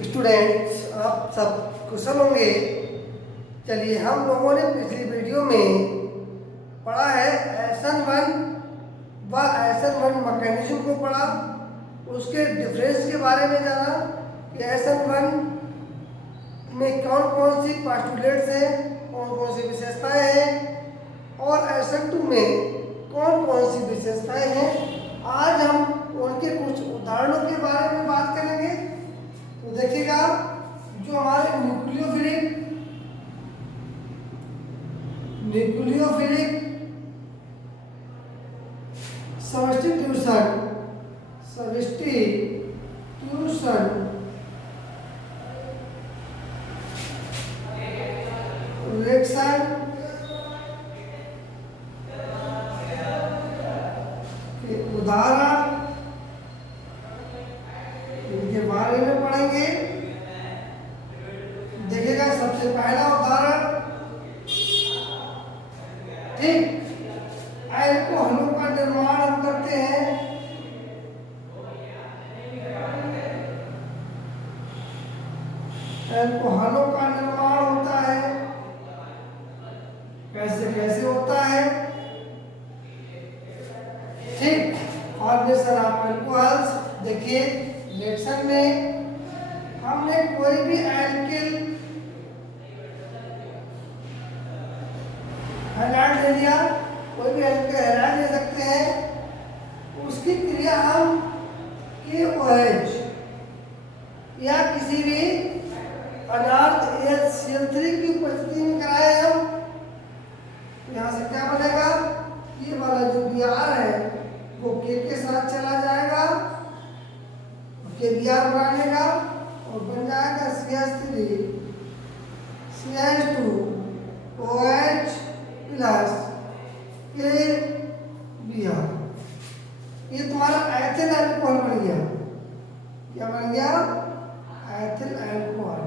Students, आप सब कुशल होंगे। चलिए, हम लोगों ने पिछली वीडियो में पढ़ा है SN1 व SN1 मैकेनिज्म को पढ़ा, उसके डिफरेंस के बारे में जाना कि SN1 में कौन कौन सी पास्टुलेट्स हैं, कौन कौन सी विशेषताएं हैं और SN2 में कौन कौन सी विशेषताएं हैं। आज हम उनके कुछ उदाहरणों के बारे में बात करेंगे। तो देखिएगा, जो हमारे न्यूक्लियोफिलिक सब्स्टिट्यूशन रिएक्शन के उदाहरण इनके बारे में पढ़ेंगे। देखिएगा, सबसे पहला उदाहरण, ठीक, अल्कोहलों का निर्माण हम करते हैं। अल्कोहलों का निर्माण होता है, कैसे कैसे होता है, ठीक। फॉर्मेशन ऑफ अल्कोहल्स, देखिए रिएक्शन में हमने कोई भी एल्किल हैलाइड ले लिया, कोई भी एल्किल हैलाइड ले सकते हैं। उसकी क्रिया हम KOH या किसी भी अनार्थ HCl3 की उपस्थिति में कराए हम। यहाँ से क्या बनेगा, ये वाला जो Br है वो K के साथ चला जाएगा, KBr बना लेगा और बन जाएगा CH3 CH2 OH plus KBr। ये तुम्हारा एथिल अल्कोहल बन गया। क्या बन गया? Ethyl alcohol.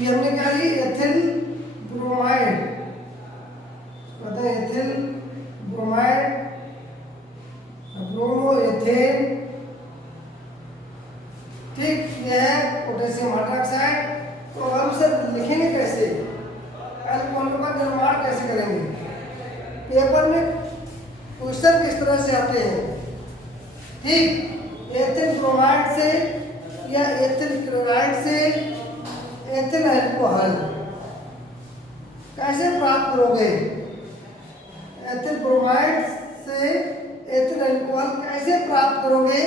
ये हमने क्या ली? Ethyl bromide. पता है, एथिल ब्रोमाइड, ब्रोमो एथेन, ठीक। यह है पोटेशियम हाइड्रोक्साइड। तो हम सब लिखेंगे कैसे, अल्कोहलों का निर्माण कैसे करेंगे। पेपर में क्वेश्चन किस तरह से आते हैं, ठीक। एथिल ब्रोमाइड से या एथिल क्लोराइड से एथिल अल्कोहल कैसे प्राप्त करोगे, एथिल ब्रोमाइड से एथिल अल्कोहल कैसे प्राप्त करोगे,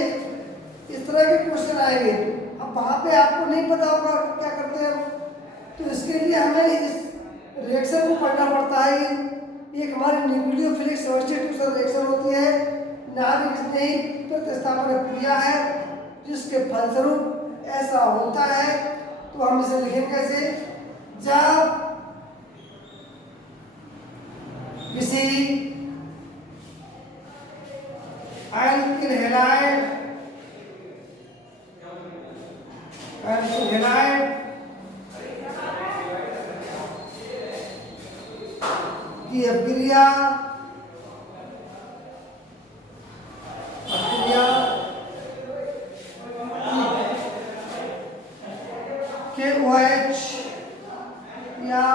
इस तरह के क्वेश्चन आएंगे। अब वहां पे आपको नहीं पता होगा क्या करते हैं, तो इसके लिए हमें इस रिएक्शन को पढ़ना पड़ता है। एक हमारी न्यूक्लियोफिलिक सब्स्टिट्यूशन रिएक्शन होती है, नाभिक स्नेही प्रतिस्थापन क्रिया है, जिसके फलस्वरूप ऐसा होता है। तो हम इसे लिखेंगे कैसे, जब किसी एल्किल हैलाइड की अभिक्रिया KOH या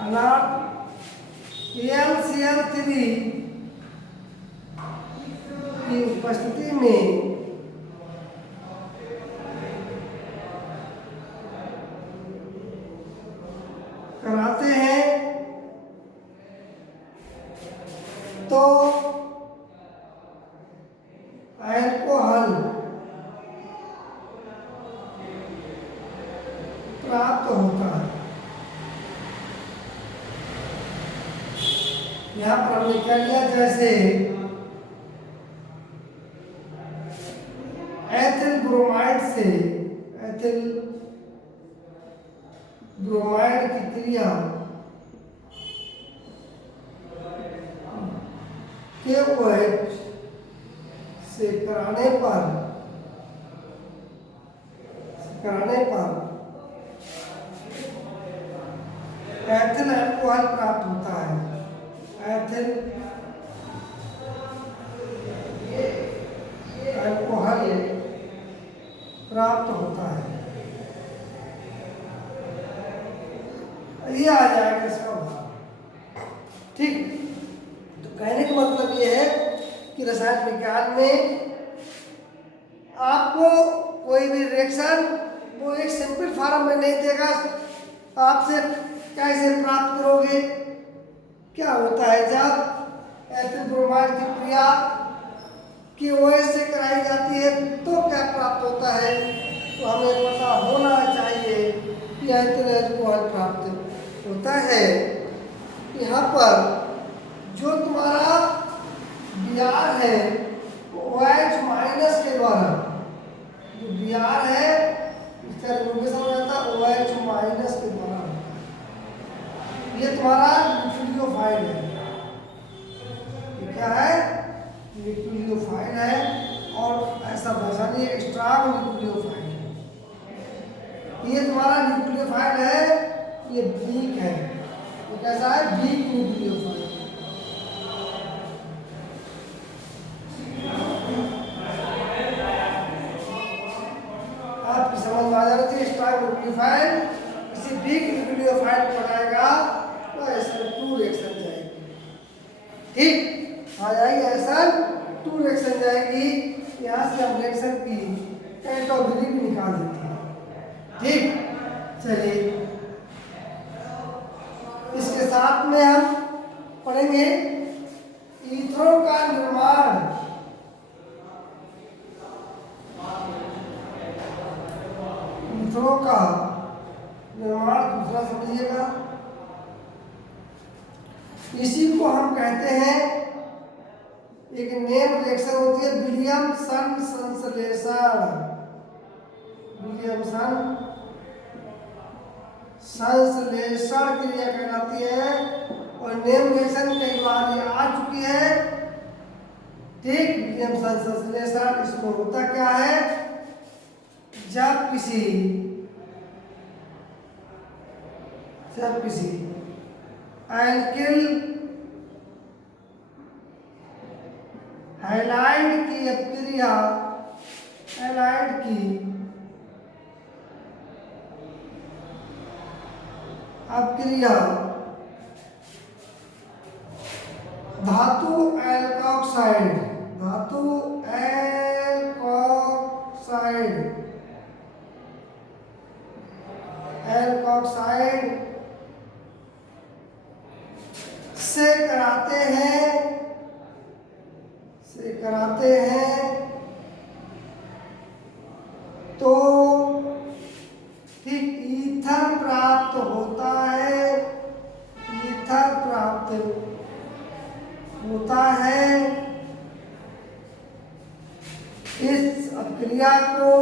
अनार्थ HCl3 की उपस्थिति में कराते हैं, तो अल्कोहल प्राप्त होता है। यहाँ पर हमने क्या लिया, जैसे एथिल ब्रोमाइड से एथिल ब्रोमाइड की क्रिया KOH से कराने पर एथिल अल्कोहल प्राप्त होता है। एथिल अल्कोहल प्राप्त होता है। ये आ जाएगा इसका भाग। ठीक, तो कहने का मतलब ये है कि रसायन विज्ञान में आपको कोई भी रिएक्शन वो एक सिंपल फॉर्म में नहीं देगा, आपसे कैसे प्राप्त करोगे। क्या होता है जब एथिल ब्रोमाइड की क्रिया KOH से कराई जाती है तो क्या प्राप्त होता है, तो हमें पता होना चाहिए कि एथिल अल्कोहल प्राप्त होता है। यहाँ पर जो तुम्हारा Br है OH माइनस के द्वारा, जो Br है इसका रिमूवेशन हो जाता है OH माइनस के द्वारा होता है। ये तुम्हारा न्यूक्लियोफाइल है। ये क्या है, न्यूक्लियोफाइल है, और ऐसा वैसा नहीं है, स्ट्रॉन्ग न्यूक्लियोफाइल है। ये तुम्हारा न्यूक्लियोफाइल है, ये वीक है। ये कैसा है, वीक न्यूक्लियोफाइल। आपकी समझ में आ जा रही थी, स्ट्रॉन्ग न्यूक्लियोफाइल किसी वीक न्यूक्लियोफाइल को बनाएगा तो SN2 रिएक्शन जाएगी। ठीक, आ जाएगी SN2 रिएक्शन जाएगी। यहाँ से हम रिएक्शन की कैटेगरी भी निकाल देते हैं। ठीक, चलिए इसके साथ में हम पढ़ेंगे ईथरों का निर्माण। ईथरों का निर्माण दूसरा समझिएगा। इसी को हम कहते हैं, एक नेम रिएक्शन होती है विलियमसन संश्लेषण। विलियमसन संश्लेषण क्रिया कहलाती है, और नेम रिएक्शन कई बार ये आ चुकी है। ठीक, विलियमसन संश्लेषण इसमें होता क्या है, जब किसी एल्किल हैलाइड की अपक्रिया, हैलाइड की अपक्रिया धातु एल्कोक्साइड, धातु एल्कोक्साइड से कराते हैं तो ठीक ईथर प्राप्त होता है। ईथर प्राप्त होता है। इस अपक्रिया को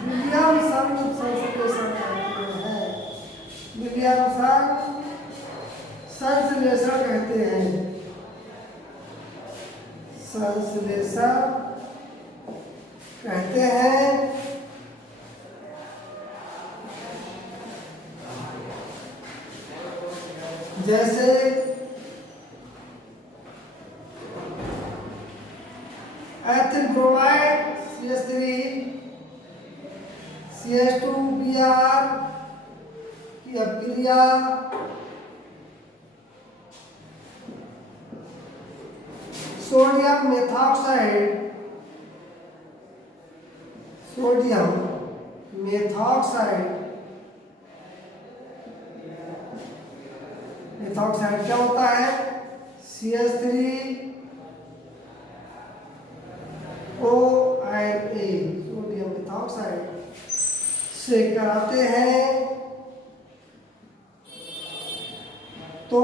विलियमसन संश्लेषण कहते हैं। विलियमसन संश्लेषण कहते हैं। संश्लेषण कहते हैं। जैसे एथिल ब्रोमाइड CH3 CH2Br की अपक्रिया सोडियम मेथॉक्साइड मेथॉक्साइड क्या होता है, CH3ONA सोडियम मेथॉक्साइड से कराते हैं तो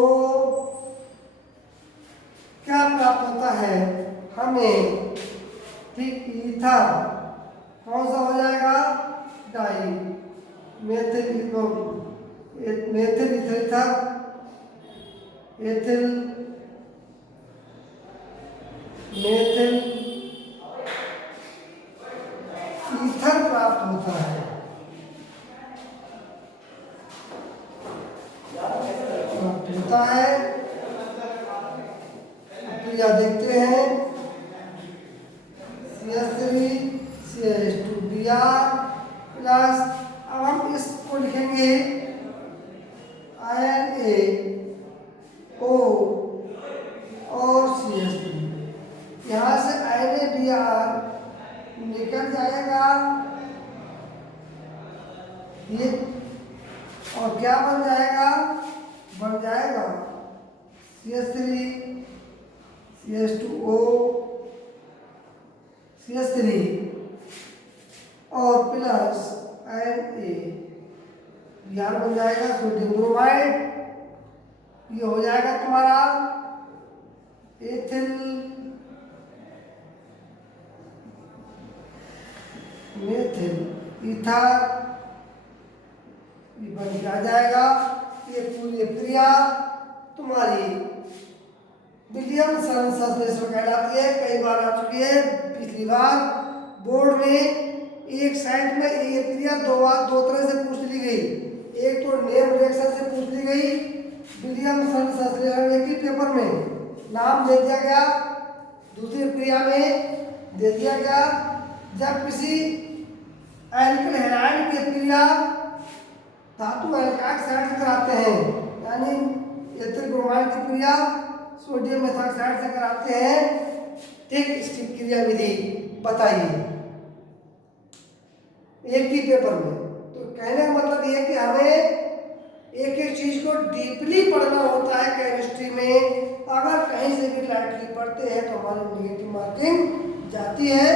क्या प्राप्त होता है हमें, ठीक ईथर कौन सा हो जाएगा, dimethyl ether ethyl methyl ether प्राप्त होता है। प्लस अब हम इसको लिखेंगे Na O और CH3। यहाँ से NaBr निकल जाएगा ये, और क्या बन जाएगा, बन जाएगा CH3 CH2O CH3 और प्लस Na बन जाएगा सोडियम ब्रोमाइड। ये हो जाएगा तुम्हारा एथिल मेथिल ईथर। ये बन के आ जाएगा। ये पूरी क्रिया तुम्हारी विलियमसन संश्लेषण कहलाती है। कई बार आ चुकी है, पिछली बार बोर्ड में एक साइड में ये क्रिया दो तरह से पूछ ली गई। एक तो नेम रिएक्शन से पूछ ली गई, विलियमसन संश्लेषण एक ही पेपर में नाम दे दिया गया, दूसरी क्रिया में दे दिया गया जब किसी एल्किल हैलाइड की क्रिया धातु एल्काइड साइड से कराते हैं, यानी एथिल ब्रोमाइड की क्रिया सोडियम मेथॉक्साइड से कराते हैं। ठीक, इसकी क्रिया विधि बताइए एक ही पेपर में। तो कहने का मतलब ये है कि हमें एक एक चीज को डीपली पढ़ना होता है केमिस्ट्री में। अगर कहीं से भी लाइटली पढ़ते हैं तो हमारी नेगेटिव मार्किंग जाती है।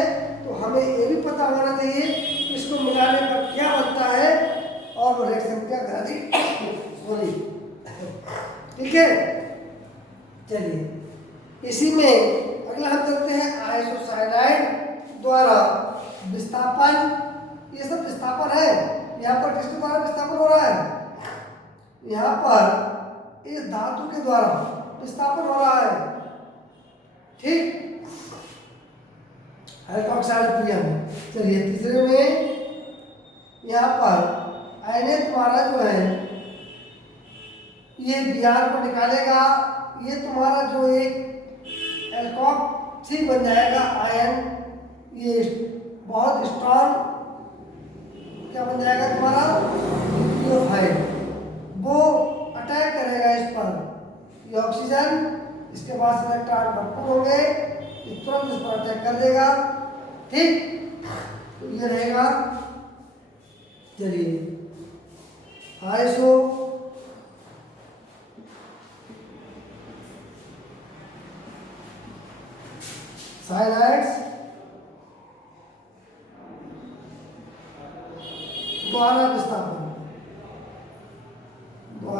तो हमें ये भी पता होना चाहिए कि इसको मिलाने पर क्या बनता है और वो रिएक्शन क्या करा दी। सॉरी, ठीक है। चलिए इसी में अगला हम चलते हैं आइसोसाइनाइड द्वारा विस्थापन। ये सब विस्थापन है। यहाँ पर किसके द्वारा विस्थापन हो रहा है, यहाँ पर इस धातु के द्वारा विस्थापन हो रहा है। ठीक, हाइड्रोक्साइड क्रिया में। चलिए तीसरे में यहाँ पर Na तुम्हारा जो है ये Br को निकालेगा। ये तुम्हारा जो एक एल्कोक्सी बन जाएगा आयन, ये बहुत स्ट्रॉन्ग क्या बन जाएगा तुम्हारा न्यूक्लियोफाइल। वो अटैक करेगा इस पर, ये ऑक्सीजन, इसके बाद इलेक्ट्रॉन भरपूर होंगे, ये तुरंत इस पर अटैक कर देगा। ठीक, तो ये रहेगा। चलिए आइसो साइनाइड्स द्वारा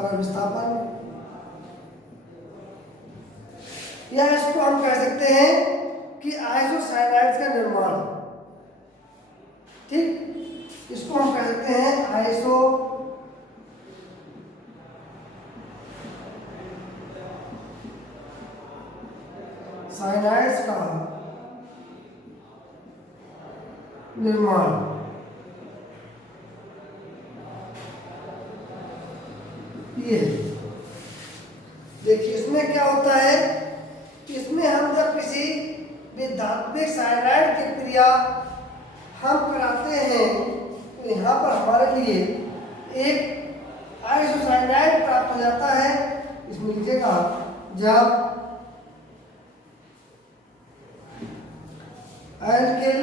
विस्थापन, या इसको हम कह सकते हैं कि आइसोसाइनाइड्स का निर्माण। ठीक, इसको हम कह सकते हैं आइसो साइनाइड्स का निर्माण। ये देखिए इसमें क्या होता है, इसमें हम जब किसी विधात्मक साइनाइड की क्रिया हम कराते हैं तो यहाँ पर हमारे लिए एक आइसोसाइनाइड प्राप्त हो जाता है। इसमें लिखिएगा जब एल्किल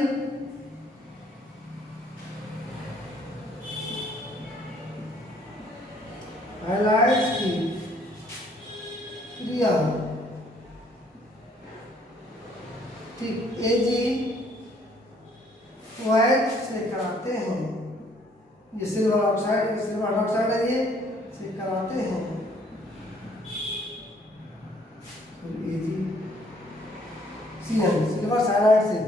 हैलाइड्स की क्रिया ठीक AgOH से कराते हैं, ये सिल्वर ऑक्साइड, सिल्वर हाइड्रोक्साइड है, ये से कराते हैं AgCN सिल्वर साइनाइड से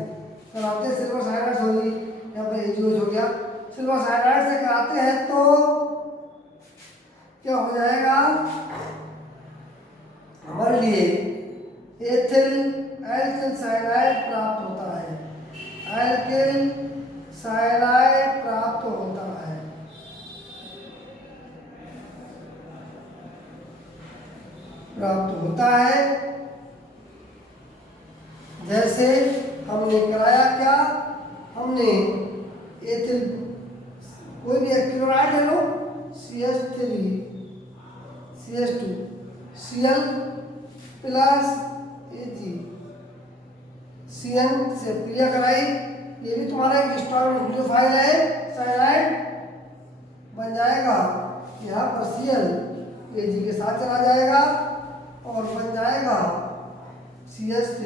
कराते हैं। सिल्वर साइनाइड होगी, यहाँ पर AgOH हो गया। सिल्वर साइनाइड से कराते हैं तो क्या हो जाएगा हमारे लिए एथिल एल्किल साइनाइड प्राप्त होता है। एल्किल साइनाइड प्राप्त होता है। जैसे हमने कराया क्या, हमने एथिल कोई भी एक क्लोराइड ले लो, CH3 CH2 Cl plus Ag, CN से क्रिया कराई, ये भी तुम्हारा एक स्ट्रॉन्ग न्यूक्लियोफाइल है, साइनाइड बन जाएगा। यहाँ पर Cl Ag के साथ चला जाएगा और बन जाएगा CH3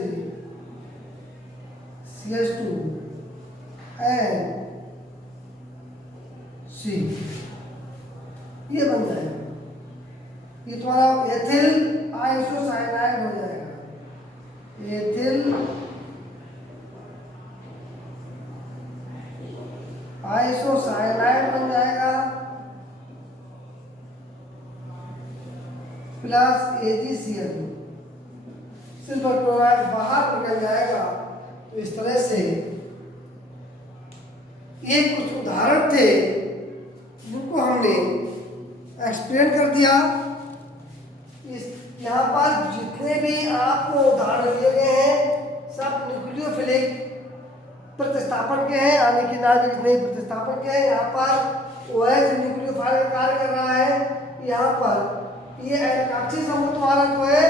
CH2 and C, ये बन जाएगा। ये तुम्हारा एथिल आइसोसाइनाइड हो जाएगा, एथिल आइसोसाइनाइड बन जाएगा प्लस AgCl, सिल्वर क्लोराइड बाहर निकल जाएगा। तो इस तरह से ये कुछ उदाहरण थे जिनको हमने एक्सप्लेन कर दिया। इस यहाँ पर जितने भी आपको उदाहरण दिए गए हैं सब न्यूक्लियोफिलिक प्रतिस्थापन के हैं, यानी कि नाभिक नहीं प्रतिस्थापन के हैं। यहाँ पर OH न्यूक्लियोफाइल का कार्य कर रहा है। यहाँ पर ये एल्काक्सी समूह तुम्हारा जो है,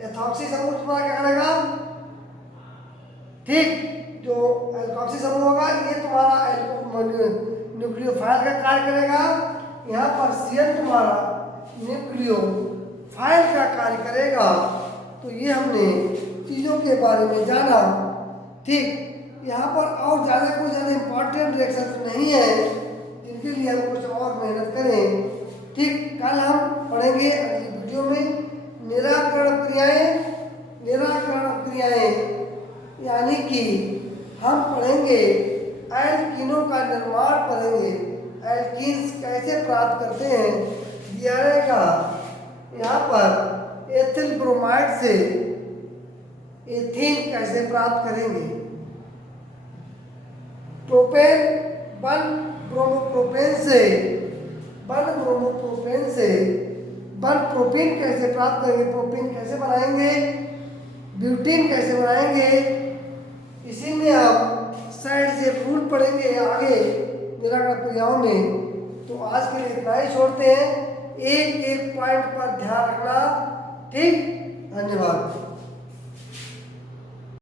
एथॉक्सी समूह तुम्हारा क्या करेगा, ठीक, जो एल्काक्सी समूह होगा ये तुम्हारा न्यूक्लियोफाइल का कार्य करेगा। यहाँ पर Cn तुम्हारा न्यूक्लियोफाइल का कार्य करेगा। तो ये हमने चीज़ों के बारे में जाना, ठीक। यहाँ पर और ज़्यादा कोई ज़्यादा इम्पोर्टेंट रिएक्शन नहीं है जिनके लिए हम कुछ और मेहनत करें, ठीक। कल हम पढ़ेंगे अगली वीडियो में निराकरण क्रियाएं, यानी कि हम पढ़ेंगे एल्कीनों का निर्माण पढ़ेंगे, एल्कीन्स कैसे प्राप्त करते हैं दिया रहेगा। यहाँ पर एथिल ब्रोमाइड से एथीन कैसे प्राप्त करेंगे, प्रोपेन वन ब्रोमोप्रोपेन से वन प्रोपीन कैसे प्राप्त करेंगे, प्रोपीन कैसे बनाएंगे, ब्यूटीन कैसे बनाएंगे, इसी में हम साइड से फूड पढ़ेंगे आगे निराकरण क्रियाओं में। तो आज के लिए इतना ही छोड़ते हैं, एक एक पॉइंट पर ध्यान रखना, ठीक। धन्यवाद।